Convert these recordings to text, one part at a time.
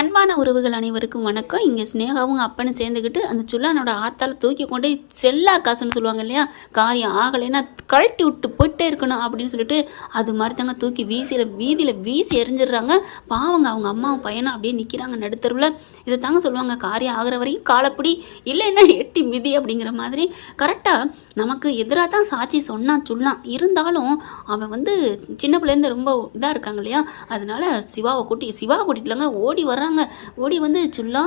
அன்பான உறவுகள் அனைவருக்கும் வணக்கம். இங்கே ஸ்னேகாவும் அப்பனும் சேர்ந்துக்கிட்டு அந்த சுல்லானோட ஆத்தால் தூக்கி கொண்டு செல்லா காசுன்னு சொல்லுவாங்க இல்லையா, காரியம் ஆகலைன்னா கழட்டி விட்டு போயிட்டே இருக்கணும் அப்படின்னு சொல்லிட்டு அது மாதிரி தாங்க தூக்கி வீதியில் வீசி எரிஞ்சிடுறாங்க. பாவங்க அவங்க அம்மாவும் பையனும் அப்படியே நிற்கிறாங்க நடுத்தருவில். இதை தாங்க சொல்லுவாங்க, காரியம் ஆகிற வரைக்கும் காலப்படி இல்லைன்னா எட்டி மிதி அப்படிங்கிற மாதிரி. கரெக்டாக நமக்கு எதிராக தான் சாட்சி சொன்னான் இருந்தாலும் அவன் சின்ன பிள்ளைலேருந்து ரொம்ப இதாக இருக்காங்க இல்லையா, அதனால சிவாவை கூட்டிட்டுலங்க ஓடி வர்றாங்க. ஓடி சுல்லா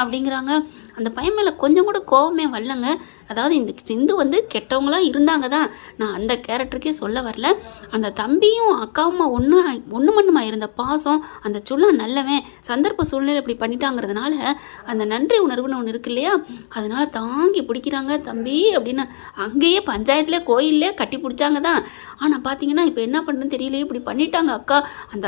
அப்படிங்கிறாங்க. அந்த பையன் மேலே கொஞ்சம் கூட கோபமே வரலங்க. அதாவது இந்த சிந்து கெட்டவங்களாம் இருந்தாங்க தான், நான் அந்த கேரக்டருக்கே சொல்ல வரல. அந்த தம்பியும் அக்காவுமா ஒன்று மண்ணுமா இருந்த பாசம், அந்த சுல்லா நல்லவன் சந்தர்ப்ப சூழ்நிலை இப்படி பண்ணிட்டாங்கிறதுனால அந்த நன்றி உணர்வுன்னு ஒன்று இருக்கு இல்லையா, அதனால தாங்கி பிடிக்கிறாங்க. தம்பி அப்படின்னு அங்கேயே பஞ்சாயத்துல கோயிலே கட்டி பிடிச்சாங்க தான். ஆனால் பார்த்தீங்கன்னா இப்போ என்ன பண்ணுன்னு தெரியலையே, இப்படி பண்ணிட்டாங்க அக்கா.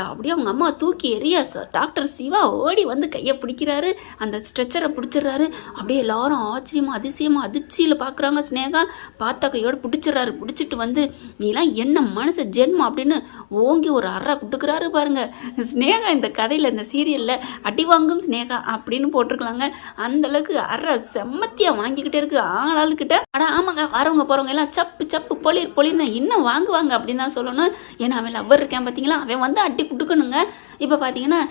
அப்படியே அவங்க அம்மா தூக்கி எறிய டாக்டர் சிவா ஓடி கையை பிடிக்கிறாரு, அந்த ஸ்ட்ரெச்சரை பிடிச்சிடுறாரு. அப்படியே எல்லாரும் ஆச்சரியமா அதிர்ச்சியில் பார்க்குறாங்க. ஸ்னேகா பார்த்தா கையோடு பிடிச்சிடுறாரு. பிடிச்சிட்டு நீலாம் என்ன மனசு ஜென்மம் அப்படின்னு ஓங்கி ஒரு அறா கொடுக்குறாரு பாருங்க. ஸ்னேகா இந்த கதையில் இந்த சீரியலில் அடி வாங்கும் ஸ்னேகா அப்படின்னு போட்டிருக்கலாங்க. அந்தளவுக்கு அறா செம்மத்தியாக வாங்கிக்கிட்டே இருக்கு ஆளாளுக்கிட்ட. ஆனால் ஆமாங்க, வரவங்க போகிறவங்க எல்லாம் சப்பு பொலிர்னு இன்னும் வாங்குவாங்க அப்படின்னு தான் சொல்லணும். ஏன்னா அவன் லவ்வர் இருக்கேன் பார்த்தீங்களா, அவன் அடி கொடுக்கணுங்க. இப்போ பார்த்தீங்கன்னா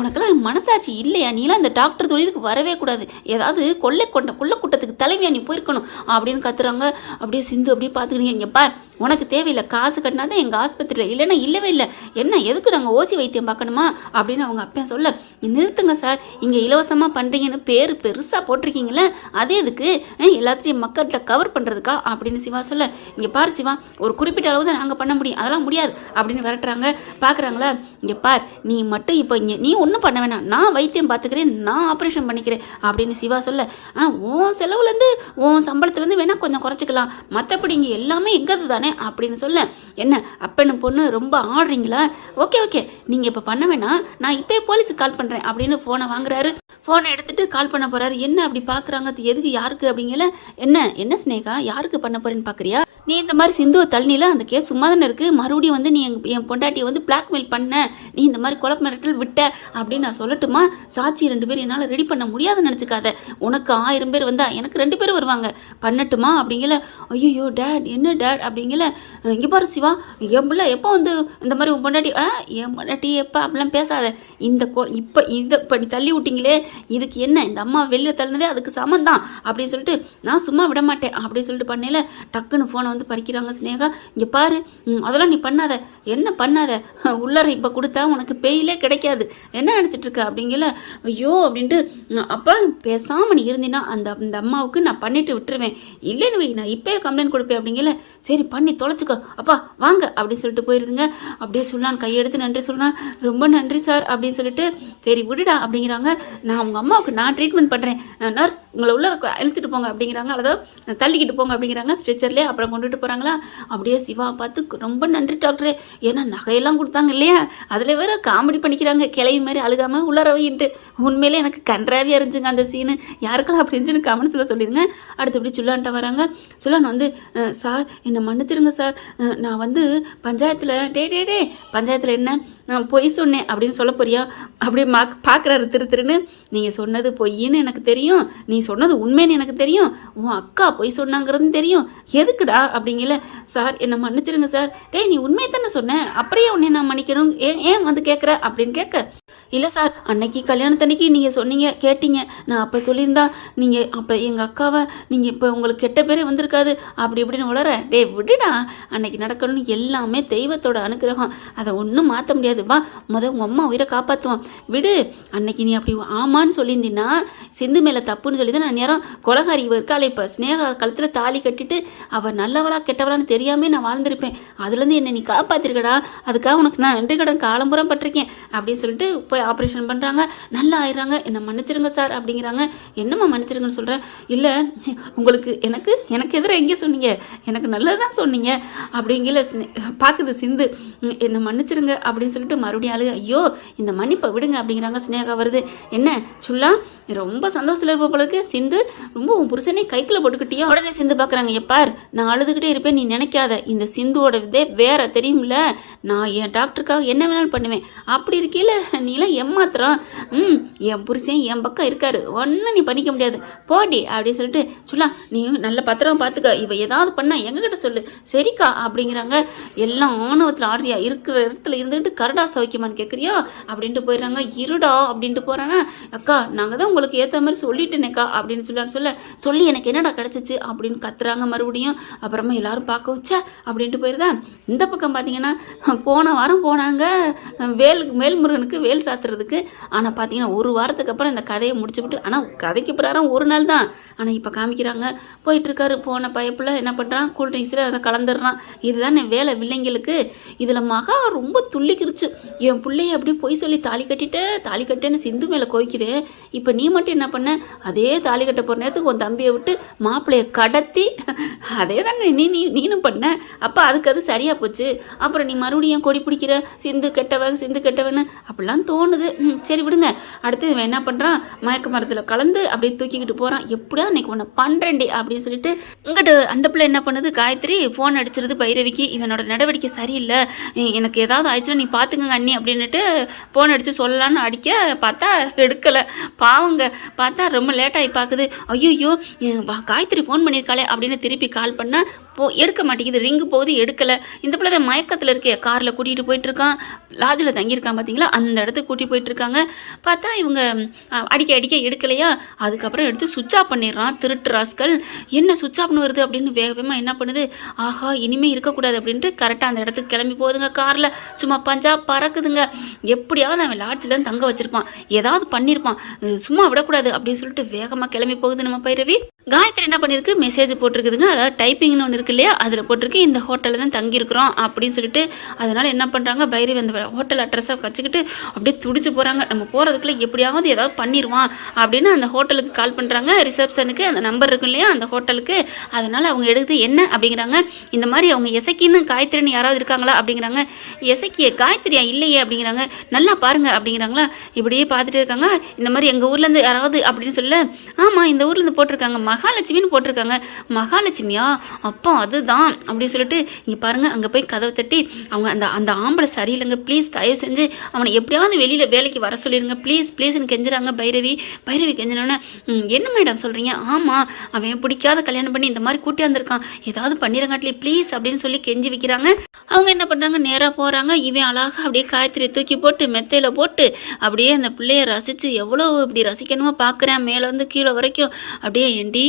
உனக்கெல்லாம் மனசாட்சி இல்லையா, நீலாம் இந்த டாக்டர் தொழிலுக்கு வரவே கூடாது, ஏதாவது கொள்ளை கூட்டத்துக்கு தலைவியா நீ போயிருக்கணும் அப்படின்னு கத்துறாங்க. அப்படியே சிந்து அப்படியே பார்த்துக்கிறீங்க. இங்கே பார், உனக்கு தேவையில்லை, காசு கட்டினா தான் எங்கள் ஆஸ்பத்திரியில், இல்லைன்னா இல்லவே இல்லை, என்ன எதுக்கு நாங்கள் ஓசி வைத்தியம் பார்க்கணுமா அப்படின்னு அவங்க அப்பன் சொல்ல, நிறுத்துங்க சார், இங்கே இலவசமாக பண்ணுறீங்கன்னு பேர் பெருசாக போட்டிருக்கீங்களே, அதே எதுக்கு, எல்லாத்தையும் மக்கள்கிட்ட கவர் பண்ணுறதுக்கா அப்படின்னு சிவா சொல்ல, இங்கே பார் சிவா, ஒரு குறிப்பிட்ட அளவு தான் நாங்கள் பண்ண முடியும், அதெல்லாம் முடியாது அப்படின்னு விரட்டுறாங்க. பார்க்குறாங்களா, இங்கே பார், நீ மட்டும் இப்போ இங்கே நீ ஒன்றும் பண்ண வேணாம், நான் வைத்தியம் பார்த்துக்கிறேன், நான் ஆப்ரேஷன் பண்ணிக்கிறேன் அப்படின்னு சிவா சொல்ல, உன் செலவுலேருந்து உன் சம்பளத்துலேருந்து வேணால் கொஞ்சம் குறைச்சிக்கலாம், மற்றபடி இங்கே எல்லாமே எங்கிறது தானே அப்படின்னு சொல்ல, என்ன அப்பன்னு பொண்ணு ரொம்ப ஆடுறீங்களா, ஓகே நீங்கள் இப்போ பண்ண வேணாம், நான் இப்போயே போலீஸுக்கு கால் பண்ணுறேன் அப்படின்னு ஃபோனை வாங்குறாரு. ஃபோனை எடுத்துகிட்டு கால் பண்ண போகிறாரு. என்ன அப்படி பார்க்குறாங்க, எதுக்கு யாருக்கு அப்படிங்கல, என்ன ஸ்னேகா யாருக்கு பண்ண போகிறேன்னு பார்க்குறியா, நீ இந்த மாதிரி சிந்துவை தள்ளினில அந்த கேஸ் சும்மா தானே இருக்குது, மறுபடியும் நீ என் பொண்டாட்டியை பிளாக்மெயில் பண்ண, நீ இந்த மாதிரி குழப்ப மிரட்டல் விட்ட அப்படின்னு நான் சொல்லட்டுமா, சாட்சி 2 பேர் என்னால் ரெடி பண்ண முடியாதுன்னு நினச்சிக்காத, உனக்கு 1000 பேர் வந்தால் எனக்கு 2 பேர் வருவாங்க, பண்ணட்டுமா அப்படிங்கல. ஐயோ டேட், என்ன டேட் அப்படிங்கல, இங்கே பாரு சிவா, என் பிள்ளை எப்போ இந்த மாதிரி உன் பொண்டாட்டி என் பொண்டாட்டி எப்போ அப்படிலாம் பேசாத, இப்போ நீ தள்ளி விட்டீங்களே, இதுக்கு என்ன, இந்த அம்மா வெளியில் தள்ளினதே அதுக்கு சமந்தான் அப்படின்னு சொல்லிட்டு நான் சும்மா விட மாட்டேன் அப்படின்னு சொல்லிட்டு பண்ணல. டக்குன்னு ஃபோனை பறிக்கிறாங்க. ஸ்னேகா, இங்கே பாரு, அதெல்லாம் நீ பண்ணாத, என்ன பண்ணாத, உள்ளர இப்போ கொடுத்தா உனக்கு பெயிலே கிடைக்காது, என்ன நினச்சிட்டு இருக்க அப்படிங்கல. ஐயோ அப்படின்ட்டு, அப்போ பேசாமல் நீ இருந்தீன்னா அந்த அம்மாவுக்கு நான் பண்ணிட்டு விட்டுருவேன், இல்லைன்னு வை, நான் இப்போயே கம்ப்ளைண்ட் கொடுப்பேன் அப்படிங்கல. சரி பண்ணி தொலைச்சிக்கோ அப்பா வாங்க அப்படின்னு சொல்லிட்டு போயிருதுங்க. அப்படியே சொல்லான், கையெடுத்து நன்றி சொல்கிறான். ரொம்ப நன்றி சார் அப்படின்னு சொல்லிட்டு, சரி விடுடா அப்படிங்கிறாங்க. நான் உங்கள் அம்மாவுக்கு நான் ட்ரீட்மெண்ட் பண்ணுறேன், நர்ஸ் உங்களை உள்ள இழுத்துட்டு போங்க அப்படிங்கிறாங்க, அதாவது தள்ளிக்கிட்டு போங்க அப்படிங்கிறாங்க ஸ்ட்ரெச்சர்லேயே. அப்புறம் கொண்டுட்டு போகிறாங்களா. அப்படியே சிவா பார்த்து ரொம்ப நன்றி டாக்டரே, ஏன்னா நகையெல்லாம் கொடுத்தாங்க இல்லையா, அதில் வேற காமெடி பண்ணிக்கிறாங்க, கிளவி மாதிரி அழுகாமல் உள்ளறவைன்ட்டு. உண்மையிலே எனக்கு கன்றாவியாக இருந்துச்சுங்க அந்த சீனு. யாருக்கெல்லாம் அப்படி இருந்துச்சுன்னு கமெண்ட்ஸில் சொல்லிடுங்க. அடுத்தபடி சுல்லான்ட்ட வராங்க. சுல்லான் சார் என்னை மன்னிச்சிருங்க சார், நான் பஞ்சாயத்தில் டே பஞ்சாயத்தில் என்ன நான் பொய் சொன்னேன் அப்படின்னு சொல்ல போறியா அப்படியே பார்க்குறாரு திருன்னு. நீங்கள் சொன்னது பொய்ன்னு எனக்கு தெரியும், நீ சொன்னது உண்மைன்னு எனக்கு தெரியும், உன் அக்கா பொய் சொன்னாங்கிறதுன்னு தெரியும், எதுக்குடா அப்படிங்கல. சார் என்னை மன்னிச்சிருங்க சார், நீ உண்மையை தானே சொன்னேன், அப்படியே உன்னை நான் மன்னிக்கணும், ஏன் கேட்குற அப்படின்னு கேட்க, இல்லை சார் அன்னைக்கு கல்யாணத்தன்னைக்கு நீங்கள் சொன்னீங்க கேட்டீங்க, நான் அப்போ சொல்லியிருந்தா நீங்கள் அப்போ எங்கள் அக்காவை நீங்கள் இப்போ உங்களுக்கு கெட்ட பேரே வந்திருக்காது அப்படி இப்படின்னு உளற. விடுடா, அன்னைக்கு நடக்கணும்னு எல்லாமே தெய்வத்தோட அனுகிரகம், அதை ஒன்றும் மாற்ற முடியாது, வா உங்கள் அம்மா உயிரை காப்பாற்றுவான், விடு. அன்னைக்கு நீ அப்படி ஆமான்னு சொல்லியிருந்தீங்கன்னா சிந்து மேலே தப்புன்னு சொல்லி தான் நான் நேரம் கொலகாரி இருக்காள், இப்போ ஸ்னேகா கழுத்தில் தாலி கட்டிட்டு அவள் நல்லவளா கெட்டவளான்னு தெரியாமல் நான் வாழ்ந்திருப்பேன், அதுலேருந்து என்னை நீ காப்பாற்றிருக்கடா, அதுக்காக உனக்கு நான் நன்றி கடன் காலம்புறம் பட்டிருக்கேன் அப்படின்னு சொல்லிட்டு போய் ஆப்ரேஷன் பண்ணுறாங்க. நல்லா ஆயிடுறாங்க. என்னை மன்னிச்சிருங்க சார் அப்படிங்கிறாங்க. என்னம்மா மன்னிச்சிருங்கன்னு சொல்கிறேன், இல்லை உங்களுக்கு எனக்கு எதிராக எங்கே சொன்னீங்க, எனக்கு நல்லதான் சொன்னீங்க அப்படிங்கல. பார்க்குது சிந்து, என்னை மன்னிச்சிருங்க அப்படின்னு சொல்லிட்டு மறுபடியும் அழுகு. ஐயோ இந்த மன்னிப்பை விடுங்க அப்படிங்கிறாங்க. ஸ்னேகா வருது. என்ன சுல்லா ரொம்ப சந்தோஷத்தில் இருப்ப போல இருக்கு, சிந்து ரொம்ப உன் புருஷனே கைக்குள்ள போட்டுக்கிட்டியா. உடனே சிந்து பார்க்குறாங்க. எப்பார் நான் அழுதுகிட்டே இருப்பேன் நீ நினைக்காத, இந்த சிந்துவோட இதே வேற தெரியும்ல, நான் என் டாக்டருக்காக என்ன வேணாலும் பண்ணுவேன், அப்படி இருக்கையில் நீலாம் ஏமாத்துறோம். என் புருஷன் என் பக்கம் இருக்காரு, ஒன்றும் நீ பண்ணிக்க முடியாது போடி அப்படின்னு சொல்லிட்டு, சுல்லா நீ நல்ல பத்திரமா பார்த்துக்க, இவ ஏதாவது பண்ணா எங்ககிட்ட சொல்லு சரிக்கா அப்படிங்கிறாங்க. எல்லாம் ஆணவத்தில் ஆடுறியா, இருக்கிற இடத்துல இருந்துக்கிட்டு கரடா சவைக்குமான்னு கேட்குறியா அப்படின்ட்டு போயிடுறாங்க. இருடா அப்படின்ட்டு போகிறானா, அக்கா நாங்கள் தான் உங்களுக்கு ஏற்ற மாதிரி சொல்லிட்டேனேக்கா அப்படின்னு சொல்லி எனக்கு என்னடா கிடச்சிச்சு அப்படின்னு கத்துறாங்க மறுபடியும். அப்புறமா எல்லாரும் பார்க்க வச்சா அப்படின்ட்டு போயிருதா. இந்த பக்கம் பார்த்தீங்கன்னா போன வாரம் போனாங்க மேல்முருகனுக்கு வேல் சாத்துறதுக்கு. ஆனால் பார்த்தீங்கன்னா ஒரு வாரத்துக்கு அப்புறம் இந்த கதையை முடிச்சுவிட்டு, ஆனால் கதைக்கு பிறாரம் ஒரு நாள் தான், ஆனால் இப்போ காமிக்கிறாங்க போயிட்டுருக்காரு. போன பயப்பில் என்ன பண்ணுறான், கூல்ட்ரிங்க்ஸில் அதை கலந்துடுறான். இதுதான் என் வேலை வில்லைங்களுக்கு. இதில் மகா ரொம்ப துள்ளிக்கிருச்சு. என் பிள்ளைய அப்படி பொய் சொல்லி தாலி கட்டேன்னு சிந்து மேலே கோய்க்குது. இப்போ நீ மட்டும் என்ன பண்ண, அதே தாலி கட்ட போகிற நேரத்துக்கு உன் தம்பியை விட்டு மாப்பிள்ளையை கடத்தி அதே தானே நீனும் பண்ண. அப்போ அதுக்கு அது சரியாக போச்சு. அப்புறம் நீ மறுபடியும் கொடி பிடிக்கிற, சிந்து கெட்டவன்னு அப்படிலாம் தோணுது. சரி விடுங்க. அடுத்து இவன் என்ன பண்ணுறான், மயக்க மரத்தில் கலந்து அப்படியே தூக்கிக்கிட்டு போகிறான். எப்படியா இன்னைக்கு ஒன்று பண்ணுறேன்டி அப்படின்னு சொல்லிட்டு இங்கிட்டு அந்த பிள்ளை என்ன பண்ணுது, காயத்ரி ஃபோன் அடிச்சிருது பைரவிக்கு. இவனோட நடவடிக்கை சரியில்லை, எனக்கு ஏதாவது ஆயிடுச்சுன்னா நீ பார்த்துக்கங்க அண்ணி அப்படின்னுட்டு ஃபோன் அடித்து சொல்லலான்னு அடிக்க பார்த்தா எடுக்கலை. பாவங்க பார்த்தா ரொம்ப லேட்டாகி பார்க்குது. ஐயோ காயத்ரி ஃபோன் பண்ணியிருக்காளே அப்படின்னு திருப்பி கால் பண்ணால் எடுக்க மாட்டேங்குது, ரிங்கு போகுது எடுக்கலை. இந்த பிள்ளை தான் மயக்கத்தில் இருக்கே, காரில் கூட்டிகிட்டு போயிட்டுருக்கான், லாட்ஜில் தங்கியிருக்கான் பார்த்தீங்களா, அந்த இடத்துக்கு கூட்டிகிட்டு போயிட்டுருக்காங்க. பார்த்தா இவங்க அடிக்க எடுக்கலையா. அதுக்கப்புறம் எடுத்து சுவிட்ச் ஆஃப் பண்ணிடுறான். திருட்டு ராஸ்கல், என்ன சுவிட்ச் ஆஃப்னு வருது அப்படின்னு வேகமாக என்ன பண்ணுது, ஆஹா இனிமேல் இருக்கக்கூடாது அப்படின்ட்டு கரெக்டாக அந்த இடத்துக்கு கிளம்பி போகுதுங்க. காரில் சும்மா பஞ்சா பறக்குதுங்க. எப்படியாவது அவன் லாட்ஜில் தங்க வச்சுருப்பான், ஏதாவது பண்ணியிருப்பான், சும்மா விடக்கூடாது அப்படின்னு சொல்லிட்டு வேகமாக கிளம்பி போகுது நம்ம பைரவி. காயத்ரி என்ன பண்ணியிருக்கு, மெசேஜ் போட்டிருக்குதுங்க. அதாவது டைப்பிங்னு ஒன்று இருக்கு இல்லையா, அதில் போட்டிருக்கு இந்த ஹோட்டலில் தான் தங்கியிருக்கிறோம் அப்படின்னு சொல்லிட்டு. அதனால் என்ன பண்ணுறாங்க, பைரவி அந்த ஹோட்டல் அட்ரஸை வச்சுக்கிட்டு அப்படியே துடிச்சு போகிறாங்க. நம்ம போகிறதுக்குள்ளே எப்படியாவது ஏதாவது பண்ணிடுவான் அப்படின்னு அந்த ஹோட்டலுக்கு கால் பண்ணுறாங்க. ரிசப்ஷனுக்கு அந்த நம்பர் இருக்கும் இல்லையா அந்த ஹோட்டலுக்கு. அதனால் அவங்க எடுத்து என்ன அப்படிங்கிறாங்க, இந்த மாதிரி அவங்க எசக்கின்னு காயத்ரின்னு யாராவது இருக்காங்களா அப்படிங்கிறாங்க. எசக்கிய காயத்ரியா இல்லையே அப்படிங்கிறாங்க. நல்லா பாருங்கள் அப்படிங்கிறாங்களா. இப்படியே பார்த்துட்டு இருக்காங்க. இந்த மாதிரி எங்கள் ஊர்லேருந்து யாராவது அப்படின்னு சொல்ல, ஆமாம் இந்த ஊர்லேருந்து போட்டிருக்காங்க, மகாலட்சுமின்னு போட்டிருக்காங்க. மகாலட்சுமியா, அப்போ அதுதான் அப்படின்னு சொல்லிட்டு, இங்கே பாருங்கள் அங்கே போய் கதவை தட்டி, அவங்க அந்த ஆம்பளை சரியில்லைங்க, ப்ளீஸ் தயவு செஞ்சு அவனை எப்படியாவது வெளியில் வேலைக்கு வர சொல்லிடுங்க ப்ளீஸ்ன்னு கெஞ்சுறாங்க பைரவி கெஞ்சினோன்னே, என்ன மேடம் சொல்கிறீங்க, ஆமாம் அவன் பிடிக்காத கல்யாணம் பண்ணி இந்த மாதிரி கூட்டி வந்திருக்கான், ஏதாவது பண்ணிடுங்காட்டிலே ப்ளீஸ் அப்படின்னு சொல்லி கெஞ்சி வைக்கிறாங்க. அவங்க என்ன பண்ணுறாங்க, நேராக போகிறாங்க. இவன் அழகாக அப்படியே காயத்ரியை தூக்கி போட்டு மெத்தையில் போட்டு அப்படியே அந்த பிள்ளைய ரசித்து எவ்வளோ இப்படி ரசிக்கணுமோ பார்க்குறேன், மேலே வந்து கீழே வரைக்கும். அப்படியே ஏண்டி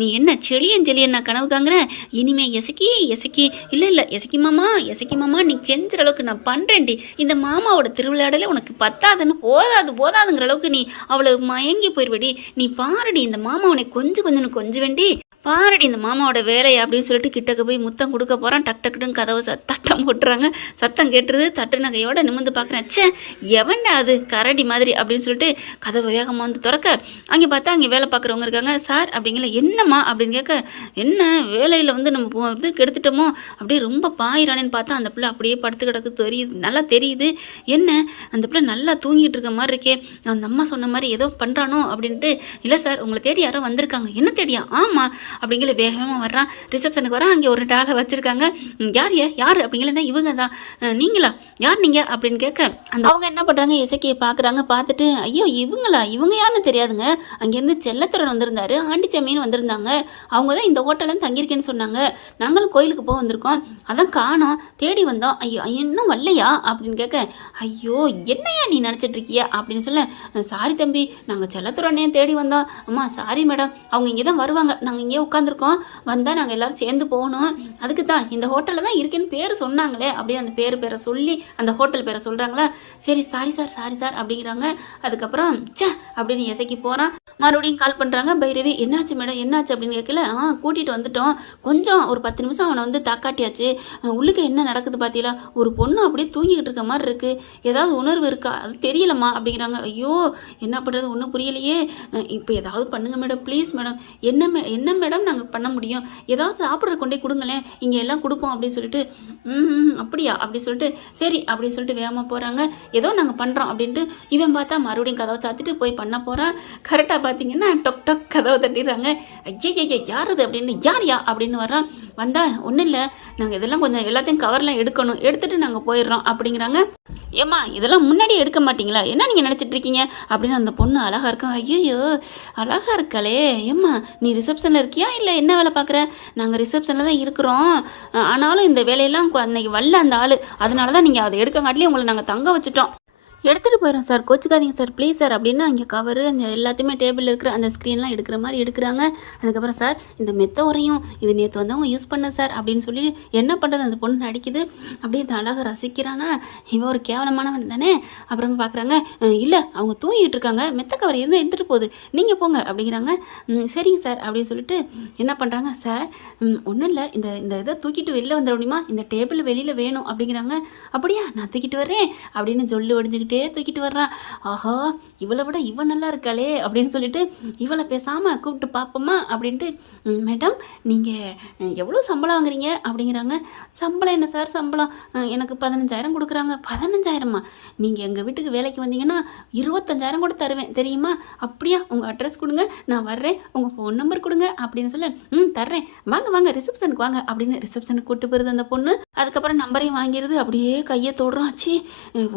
நீ என்ன செளியன் நான் கனவு காங்குறேன், இனிமே எசக்கி இல்லை எசக்கி மாமா நீ கெஞ்சுற அளவுக்கு நான் பண்ணுறேன்டி, இந்த மாமாவோட திருவிளையாடலே உனக்கு போதாதுங்கிற அளவுக்கு நீ அவளை மயங்கி போயிடுவடி, நீ பாருடி இந்த மாமா உன்னை கொஞ்சம் வேண்டி பாரடி இந்த மாமாவோட வேலை அப்படின்னு சொல்லிட்டு கிட்டக்க போய் முத்தம் கொடுக்க போகிறான். டக்குன்னு கதவை தட்டம் போட்டுறாங்க. சத்தம் கேட்டுருது. தட்டு நகையோட நிமிந்து பார்க்குறேன். ச்சே எவன்டா அது கரடி மாதிரி அப்படின்னு சொல்லிட்டு கதவை வேகமாக வந்து திறக்க, அங்கே பார்த்தா அங்கே வேலை பார்க்குறவங்க இருக்காங்க. சார் அப்படிங்கல, என்னம்மா அப்படின்னு கேட்க, என்ன வேலையில் வந்து நம்ம இது கெடுத்துட்டோமோ அப்படியே ரொம்ப பாயிரானேன்னு பார்த்தா அந்த பிள்ளை அப்படியே படுத்து கிடக்கு நல்லா தெரியுது. என்ன அந்த பிள்ளை நல்லா தூங்கிட்டு இருக்க மாதிரி இருக்கே, அந்த அம்மா சொன்ன மாதிரி ஏதோ பண்ணுறானோ அப்படின்ட்டு. இல்லை சார் உங்களை தேடி யாரோ வந்திருக்காங்க. என்ன தேடியா? ஆமாம் அப்படிங்கிற வேகமாக வர்றான். ரிசப்ஷனுக்கு வரான். அங்கே ஒரு டாலை வச்சுருக்காங்க. யார் அப்படிங்கிற, இவங்க தான். நீங்களா, யார் நீங்கள் அப்படின்னு கேட்க, அவங்க என்ன பண்ணுறாங்க, இசைக்கியை பார்க்குறாங்க. பார்த்துட்டு, ஐயோ இவங்க யாருன்னு தெரியாதுங்க, அங்கேருந்து செல்லத்துறன் வந்திருந்தாரு, ஆண்டிச்சாமின்னு வந்திருந்தாங்க, அவங்க தான் இந்த ஹோட்டலில் தங்கியிருக்கேன்னு சொன்னாங்க, நாங்களும் கோயிலுக்கு போக வந்திருக்கோம், அதான் காணோம், தேடி வந்தோம், ஐயோ இன்னும் வரலையா அப்படின்னு கேட்க, ஐயோ என்னையா நீ நினச்சிட்டு இருக்கியா அப்படின்னு சொல்ல, சாரி தம்பி நாங்கள் செல்லத்துறனே தேடி வந்தோம். அம்மா சாரி மேடம், அவங்க இங்கே தான் வருவாங்க, நாங்கள் இங்கே உட்காந்துருக்கோம், வந்தால் நாங்கள் எல்லோரும் சேர்ந்து போகணும், அதுக்கு தான் இந்த ஹோட்டலில் தான் இருக்கேன்னு பேர் சொன்னாங்களே அப்படின்னு அந்த பேரை சொல்லி அந்த ஹோட்டல் பேரை சொல்கிறாங்களா. சரி சாரி சார் அப்படிங்கிறாங்க. அதுக்கப்புறம் அப்படின்னு இசைக்கு போகிறான். மறுபடியும் கால் பண்ணுறாங்க. பைரவி என்னாச்சு மேடம் என்னாச்சு அப்படின்னு கேட்கல. கூட்டிகிட்டு வந்துட்டோம், கொஞ்சம் ஒரு 10 நிமிஷம் அவனை வந்து தாக்காட்டியாச்சு, உள்ளுக்கு என்ன நடக்குது பார்த்தீங்களா, ஒரு பொண்ணு அப்படியே தூங்கிக்கிட்டு இருக்க மாதிரி இருக்குது, ஏதாவது உணர்வு இருக்கா அது தெரியலம்மா அப்படிங்கிறாங்க. ஐயோ என்ன பண்ணுறது ஒன்றும் புரியலையே, இப்போ ஏதாவது பண்ணுங்க மேடம் ப்ளீஸ் மேடம். என்ன மேடம் நாங்கள் பண்ண முடியும், ஏதாவது சாப்பிட்ற கொண்டே கொடுங்களேன், இங்கே எல்லாம் கொடுப்போம் அப்படின்னு சொல்லிட்டு, அப்படியா அப்படின்னு சொல்லிட்டு, சரி அப்படின்னு சொல்லிட்டு வேகமாக போகிறாங்க. ஏதோ நாங்கள் பண்ணுறோம் அப்படின்ட்டு. இவன் பார்த்தா மறுபடியும் கதவை சாத்திட்டு போய் பண்ண போகிறான். கரெக்டாக பார்த்தீங்கன்னா டொக் கதவை தட்டிடுறாங்க. ஐயா யார் அது அப்படின்னு, யார் அப்படின்னு வர்றான். வந்தால் ஒன்றும் இல்லை, நாங்கள் இதெல்லாம் கொஞ்சம் எல்லாத்தையும் கவர்லாம் எடுக்கணும், எடுத்துகிட்டு நாங்கள் போயிடுறோம் அப்படிங்கிறாங்க. ஏம்மா இதெல்லாம் முன்னாடி எடுக்க மாட்டீங்களா, என்ன நீங்கள் நினச்சிட்டு இருக்கீங்க அப்படின்னு அந்த பொண்ணு அழகாக இருக்கா. ஐயோ அழகாக இருக்காளே, ஏம்மா நீ ரிசப்ஷனில் இருக்கியா இல்லை என்ன வேலை பார்க்குற? நாங்கள் ரிசப்ஷனில் தான் இருக்கிறோம், ஆனாலும் இந்த வேலையெல்லாம் அன்னைக்கு வரல அந்த ஆள், அதனால தான் நீங்கள் அதை எடுக்கங்காட்டிலே உங்களை நாங்கள் தங்க வச்சுட்டோம். எடுத்துகிட்டு போயிடும் சார், கோச்சிக்காதீங்க சார் ப்ளீஸ் சார் அப்படின்னு அங்கே கவரு அந்த எல்லாத்தையுமே டேபிளில் இருக்கிற அந்த ஸ்க்ரீன்லாம் எடுக்கிற மாதிரி எடுக்கிறாங்க. அதுக்கப்புறம் சார் இந்த மெத்த உரையும் இது நேற்று வந்தவங்க யூஸ் பண்ண சார் அப்படின்னு சொல்லி என்ன பண்ணுறது அந்த பொண்ணு நடிக்குது. அப்படியே இந்த அழகாக ரசிக்கிறானா, இவன் ஒரு கேவலமானவன் தானே. அப்புறமா பார்க்குறாங்க, இல்லை அவங்க தூங்கிட்டு இருக்காங்க, மெத்த கவர் இருந்தால் எடுத்துகிட்டு போகுது, நீங்கள் போங்க அப்படிங்கிறாங்க. சரிங்க சார் அப்படின்னு சொல்லிட்டு என்ன பண்ணுறாங்க, சார் ஒன்றும் இல்லை இந்த இந்த இதை தூக்கிட்டு வெளில வந்துட முடியுமா, இந்த டேபிள் வெளியில் வேணும் அப்படிங்கிறாங்க. அப்படியா நான் தூக்கிட்டு வர்றேன் அப்படின்னு சொல்லி ஒடிஞ்சுக்கிட்டு தூக்கிட்டு வர்றான். ஆஹா இவளை விட இவன் நல்லா இருக்காளே அப்படின்னு சொல்லிட்டு இவளை பேசாமல் கூப்பிட்டு பார்ப்போமா அப்படின்ட்டு, மேடம் நீங்கள் எவ்வளோ சம்பளம் வாங்குறீங்க அப்படிங்கிறாங்க. சம்பளம் என்ன சார் சம்பளம், எனக்கு 15,000 கொடுக்குறாங்க. 15,000மா, நீங்கள் எங்கள் வீட்டுக்கு வேலைக்கு வந்தீங்கன்னா 25,000 கூட தருவேன் தெரியுமா. அப்படியா உங்கள் அட்ரஸ் கொடுங்க நான் வர்றேன், உங்கள் ஃபோன் நம்பர் கொடுங்க அப்படின்னு சொல்ல, தர்றேன் வாங்க வாங்க ரிசப்ஷனுக்கு வாங்க அப்படின்னு ரிசப்ஷனுக்கு கூப்பிட்டு போயிருது அந்த பொண்ணு. அதுக்கப்புறம் நம்பரையும் வாங்கிடுது. அப்படியே கையை தொடுறான். ஆச்சு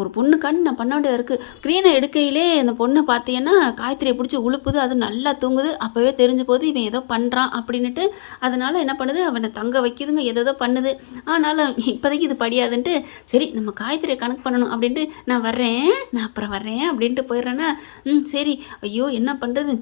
ஒரு பொண்ணு கண் நான் பண்ண வேண்டியதாக இருக்குது. ஸ்க்ரீனை எடுக்கையிலே அந்த பொண்ணை பார்த்தீங்கன்னா காயத்ரியை பிடிச்சி உழுப்புது, அது நல்லா தூங்குது. அப்போவே தெரிஞ்சு போது இவன் ஏதோ பண்ணுறான் அப்படின்ட்டு அதனால் என்ன பண்ணுது, அவனை தங்க வைக்கிதுங்க, ஏதோ பண்ணுது. ஆனாலும் இப்போதைக்கு இது படியாதுன்ட்டு சரி நம்ம காயத்ரியை கணக்கு பண்ணணும் அப்படின்ட்டு நான் வர்றேன் நான் அப்புறம் வர்றேன் அப்படின்ட்டு போயிடுறேன்னா, சரி ஐயோ என்ன பண்ணுறது,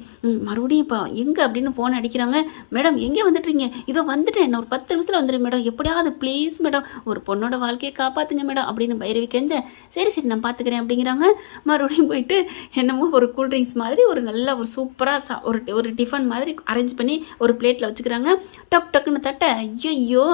மறுபடியும் இப்போ எங்கே அப்படின்னு ஃபோன் அடிக்கிறாங்க. மேடம் எங்கே வந்துட்டுறீங்க, இதோ வந்துட்டேன் இன்னும் ஒரு 10 நிமிஷத்தில் வந்துடுங்க மேடம், எப்படியாவது ப்ளீஸ் மேடம் ஒரு பொண்ணோட வாழ்க்கையை காப்பாற்றுங்க மேடம் அப்படின்னு பைரவி கெஞ்ச, சரி சரி நான் பார்த்துக்கிறேன் அப்படிங்கிறாங்க. மறுபடியும் போயிட்டு என்னமோ ஒரு கூல்ட்ரிங்க்ஸ் மாதிரி ஒரு நல்ல ஒரு சூப்பராக ஒரு டிஃபன் மாதிரி அரேஞ்ச் பண்ணி ஒரு பிளேட்டில் வச்சுக்கிறாங்க. டக் டக்குன்னு தட்ட, ஐயோ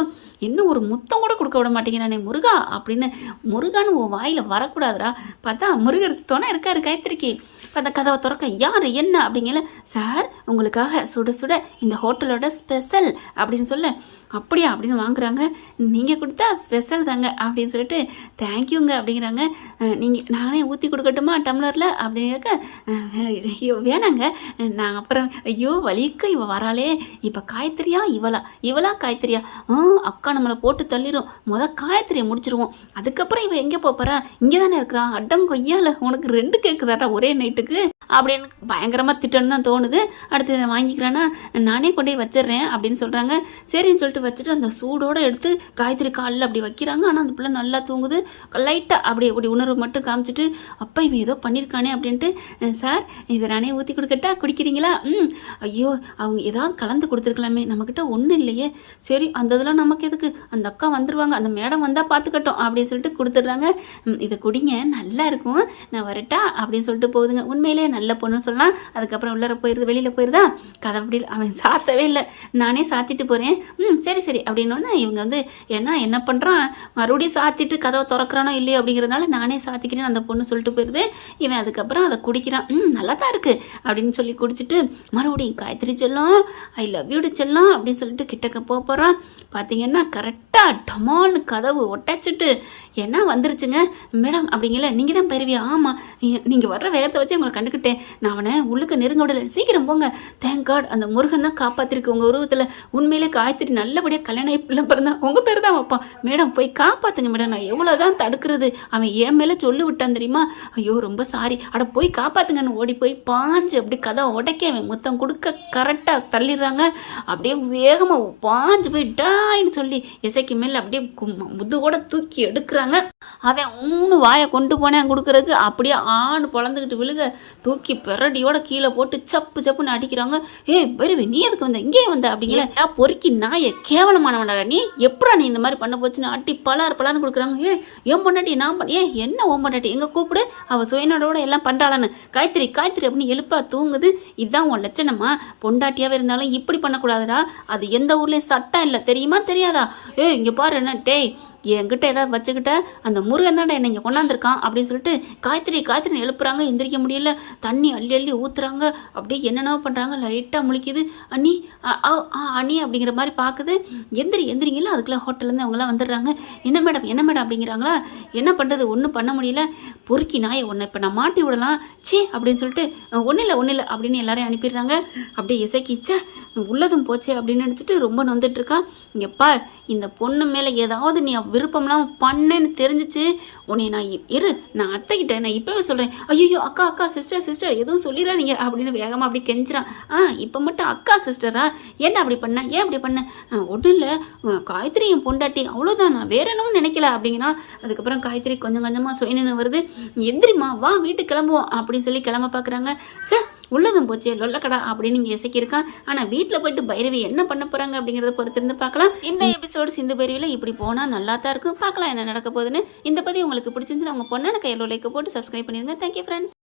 இன்னும் ஒரு முத்தம் கூட கொடுக்க விட மாட்டேங்கிறானே முருகா அப்படின்னு. முருகான்னு உன் வாயில் வரக்கூடாதுரா, பார்த்தா முருகருக்கு துணை இருக்காரு காயத்ரிக்கு. அந்த கதவை திறக்க, யார் என்ன அப்படிங்கல, சார் உங்களுக்காக சுட சுட இந்த ஹோட்டலோட ஸ்பெஷல் அப்படின்னு சொல்ல, அப்படியா அப்படின்னு வாங்குறாங்க. நீங்கள் கொடுத்தா ஸ்பெஷல் தாங்க அப்படின்னு சொல்லிட்டு தேங்க்யூங்க அப்படிங்கிறாங்க. நீங்கள் நானே ஊற்றி கொடுக்கட்டுமா டம்ளரில் அப்படிங்க. ஐயோ வேணாங்க நான் அப்புறம், ஐயோ வலிக்க இவ வராளே, இப்போ காயத்ரியா இவளா காயத்ரியா, அக்கா நம்மளை போட்டு தள்ளிடும், காயத்ரியை முடிச்சிருவோம், அதுக்கப்புறம் இவ எங்கே போகிறா, இங்கே தானே இருக்கிறான், அட்டம் கொய்யால உனக்கு 2 கேட்குதாட்டா ஒரே நைட்டுக்கு அப்படின்னு பயங்கரமாக திட்டன்னு தான் தோணுது. அடுத்து வாங்கிக்கிறேன்னா நானே கொண்டு போய் வச்சிடுறேன் அப்படின்னு சொல்கிறாங்க. சரின்னு சொல்லிட்டு வச்சுட்டு அந்த சூடோடு எடுத்து காயத்ரி காலில் அப்படி வைக்கிறாங்க. ஆனால் அந்த பிள்ளை நல்லா தூங்குது. லைட்டாக அப்படி உணர்வு மட்டும் காமிச்சிட்டு, அப்போ இவன் ஏதோ பண்ணியிருக்கானே அப்படின்ட்டு, சார் இதை நானே ஊற்றி கொடுக்கட்டா குடிக்கிறீங்களா, ஐயோ அவங்க ஏதாவது கலந்து கொடுத்துருக்கலாமே, நம்மக்கிட்ட ஒன்றும் இல்லையே, சரி அந்த இதெல்லாம் நமக்கு எதுக்கு, அந்த அக்கா வந்துடுவாங்க, அந்த மேடம் வந்தால் பார்த்துக்கட்டும் அப்படின்னு சொல்லிட்டு கொடுத்துட்றாங்க. இதை குடிங்க நல்லா இருக்கும், நான் வரட்டா அப்படின்னு சொல்லிட்டு போகுதுங்க. உண்மையிலே நல்ல பொண்ணுன்னு சொல்லலாம். அதுக்கப்புறம் உள்ளர போயிடுது, வெளியில் போயிருதா, கதை அப்படி அவன் சாத்தவே இல்லை, நானே சாத்திட்டு போகிறேன். சரி சரி அப்படின்னோன்னா இவங்க வந்து என்ன பண்ணுறான், மறுபடியும் சாத்திட்டு கதவை திறக்கிறானோ இல்லையோ அப்படிங்கிறதுனால நானே சாத்திக்கிறேன்னு அந்த பொண்ணு சொல்லிட்டு போயிடுது. இவன் அதுக்கப்புறம் அதை குடிக்கிறான். நல்லா தான் இருக்குது அப்படின்னு சொல்லி குடிச்சிட்டு மறுபடியும் காயத்ரி செல்லம் ஐ லவ் யூ செல்லம் அப்படின்னு சொல்லிட்டு கிட்டக்க போகிறான். பார்த்தீங்கன்னா கரெக்டாக டமால்னு கதவு ஒட்டச்சிட்டு என்ன வந்துருச்சுங்க. மேடம் அப்படிங்கல, நீங்கள் தான் பைரவியா, ஆமாம் நீங்கள் வர்ற வேகத்தை வச்சு உங்களை கண்டுக்கிட்டேன், நான் அவனை உள்ளுக்கு நெருங்க விடலை, சீக்கிரம் போங்க, தேங்க் காட் அந்த முருகன் தான் காப்பாற்றிருக்கு உங்கள் உருவத்தில், உண்மையிலே காயத்ரி நல்லபடியாக கல்யாணம் பிள்ளை பிறந்தான், உங்கள் பேர் தான் வைப்பான், மேடம் போய் காப்பாற்றுங்க மேடம், நான் எவ்வளோ தான் தடுக்கிறது, அவன் என் மேலே சொல்லி விட்டான் தெரியுமா, ஐயோ ரொம்ப சாரி, அட போய் காப்பாற்றுங்கன்னு ஓடி போய் பாஞ்சு அப்படி கதை உடைக்க அவன் முத்தம் கொடுக்க கரெக்டாக தள்ளிடுறாங்க. அப்படியே வேகமாக பாஞ்சு போய் டாயின்னு சொல்லி இசைக்கு மேலே அப்படியே முதுகோட தூக்கி எடுக்கிறாங்க. அவன் 3 வாயை கொண்டு போனேன் கொடுக்குறதுக்கு அப்படியே ஆணு பொழந்துக்கிட்டு விழுக தூக்கி பெரடியோட கீழே போட்டு சப்பு சப்புன்னு அடிக்கிறாங்க. பைரவி நீ எதுக்கு வந்த, இங்கே வந்த அப்படிங்கிற, பொறுக்கி நாயை கேவலமானவனாடா நீ, எப்படா நீ இந்த மாதிரி பண்ண போச்சுன்னு அட்டி பலான்னு கொடுக்குறாங்க. ஏன் பொண்டாட்டி நான் என்ன ஓம் பொண்டாட்டி எங்கே கூப்பிடு, அவள் சுயனோட எல்லாம் பண்ணுறாளான்னு, காயத்ரி அப்படின்னு எழுப்பா தூங்குது. இதுதான் உன் லட்சணமா, பொண்டாட்டியாவே இருந்தாலும் இப்படி பண்ணக்கூடாதுடா, அது எந்த ஊர்லேயும் சட்டம் இல்லை தெரியுமா தெரியாதா, இங்கே பாரு என்ன டேய் என்கிட்ட ஏதாவது வச்சுக்கிட்ட, அந்த முருகன் தாண்டா என்னை இங்கே கொண்டாந்துருக்கான் அப்படின்னு சொல்லிட்டு காய்த்திரின்னு எழுப்புறாங்க. எந்திரிக்க முடியல, தண்ணி அள்ளி ஊற்றுறாங்க, அப்படியே என்னென்ன பண்ணுறாங்க. லைட்டாக முழிக்குது. அண்ணி அண்ணி அப்படிங்கிற மாதிரி பார்க்குது. எந்திரிங்களா, அதுக்குள்ளே ஹோட்டல்லேருந்து அவங்களாம் வந்துடுறாங்க. என்ன மேடம் அப்படிங்கிறாங்களா. என்ன பண்ணுறது, ஒன்றும் பண்ண முடியல, பொறுக்கி நாயை ஒன்று இப்போ நான் மாட்டி விடலாம் சே அப்படின்னு சொல்லிட்டு ஒன்றும் இல்லை அப்படின்னு எல்லாரையும் அனுப்பிடுறாங்க. அப்படியே இசைக்கிச்சா உள்ளதும் போச்சு அப்படின்னு நினச்சிட்டு ரொம்ப நொந்துட்டுருக்கான். இங்கே பார், இந்த பொண்ணு மேலே ஏதாவது நீ விருப்பம்லாம் பண்ணேன்னு தெரிஞ்சிச்சு உன்னை நான் நான் அத்தைக்கிட்ட நான் இப்போவே சொல்கிறேன். ஐயோ அக்கா அக்கா சிஸ்டர் எதுவும் சொல்லிடாதீங்க அப்படின்னு வேகமாக அப்படி கெஞ்சிறான். இப்போ மட்டும் அக்கா சிஸ்டரா, என்ன அப்படி பண்ண, ஏன் அப்படி பண்ண? ஒன்றும் இல்லை, காயத்ரி என் பொண்டாட்டி, அவ்வளோதான், நான் வேற என்னவும் நினைக்கல அப்படிங்கிறான். அதுக்கப்புறம் காயத்ரி கொஞ்சம் கொஞ்சமாக சுயநின்னு வருது. எந்திரிமா வா வீட்டுக்கு கிளம்புவோம் அப்படின்னு சொல்லி கிளம்ப பார்க்குறாங்க. சே உள்ளதும் போச்சே லொல்லக்கடா அப்படின்னு இங்கே இசைக்கிருக்கான். ஆனால் வீட்டில் போயிட்டு பைரவி என்ன பண்ண போகிறாங்க அப்படிங்கிறத பொறுத்திருந்து பார்க்கலாம். இந்த எபிசோடு சிந்து பைரவியில் இப்படி போனால் நல்லா தான் இருக்கும். பார்க்கலாம் என்ன நடக்க போகுதுன்னு. இந்த பதிவு உங்களுக்கு பிடிச்சிருந்துச்சுன்னா உங்கள் பொண்ணான கையில் லைக் போட்டு சப்ஸ்கிரைப் பண்ணிடுங்க. Thank you friends.